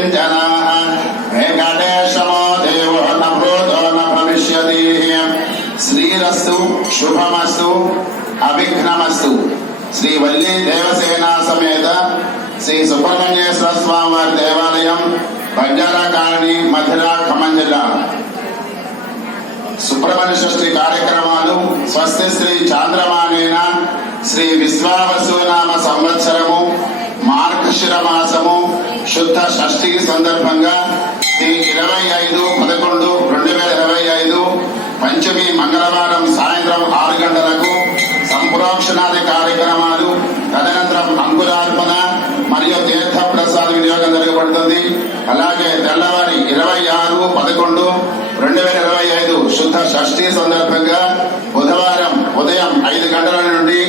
विरिञ्जनाः वेङ्कटेशमो देवो न भूतो न भविष्यति श्रीरस्तु शुभमस्तु अविघ्नमस्तु। श्री वल्ली देवसेना समेत श्री सुब्रह्मण्येश्वर स्वामी वाరి దేవాలయం బంజారా కాలనీ మధిరా ఖమ్మం జిల్లా సుబ్రహ్మణ్య షష్ఠి కార్యక్రమాలు స్వస్తి శ్రీ చాంద్రమానేన శ్రీ విశ్వావసునామ సంవత్సరము మార్గశిర మాసము శుద్ధ షష్ఠి సందర్భంగా శ్రీ 25/11/2025 పంచమి మంగళవారం సాయంత్రం 6 గంటలకు సంప్రోక్షణాది కార్యక్రమాలు తదనంతరం అంకురార్పణ మరియు తీర్థ ప్రసాద వినియోగం జరగబడుతుంది. అలాగే తెల్లవారి 26/11/2025 శుద్ధ షష్ఠి సందర్భంగా బుధవారం ఉదయం 5 గంటల నుండి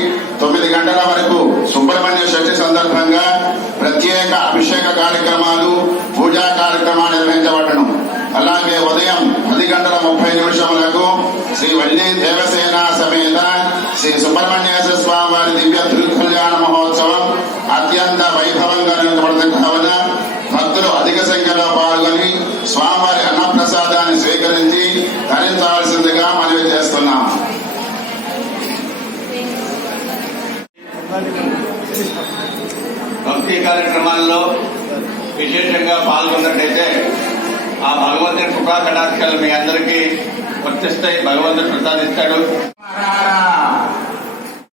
9 గంటల వరకు సుబ్రహ్మణ్య షష్ఠి సందర్భంగా ప్రత్యేక అభిషేక కార్యక్రమాలు పూజా కార్యక్రమాలు నిర్వహించబడను. అలాగే ఉదయం 10:30 శ్రీ వల్లి దేవసేన సమేత శ్రీ సుబ్రహ్మణ్యేశ్వర స్వామి వారి దివ్య తిరుకల్యాణ మహోత్సవం అత్యంత వైభవంగా నిర్వహించబడుతుంది. కావున భక్తులు అధిక సంఖ్యలో పాల్గొని స్వామివారి అన్నప్రసాదాన్ని స్వీకరించి ధరించవలసిందిగా మనవి చేస్తున్నాం. భక్తి కార్యక్రమాల్లో విశేషంగా పాల్గొన్నట్టయితే ఆ భగవంతుని కృపా కటాక్షాలు మీ అందరికీ వర్తిస్తాయి. భగవంతుడు ప్రసాదిస్తాడు.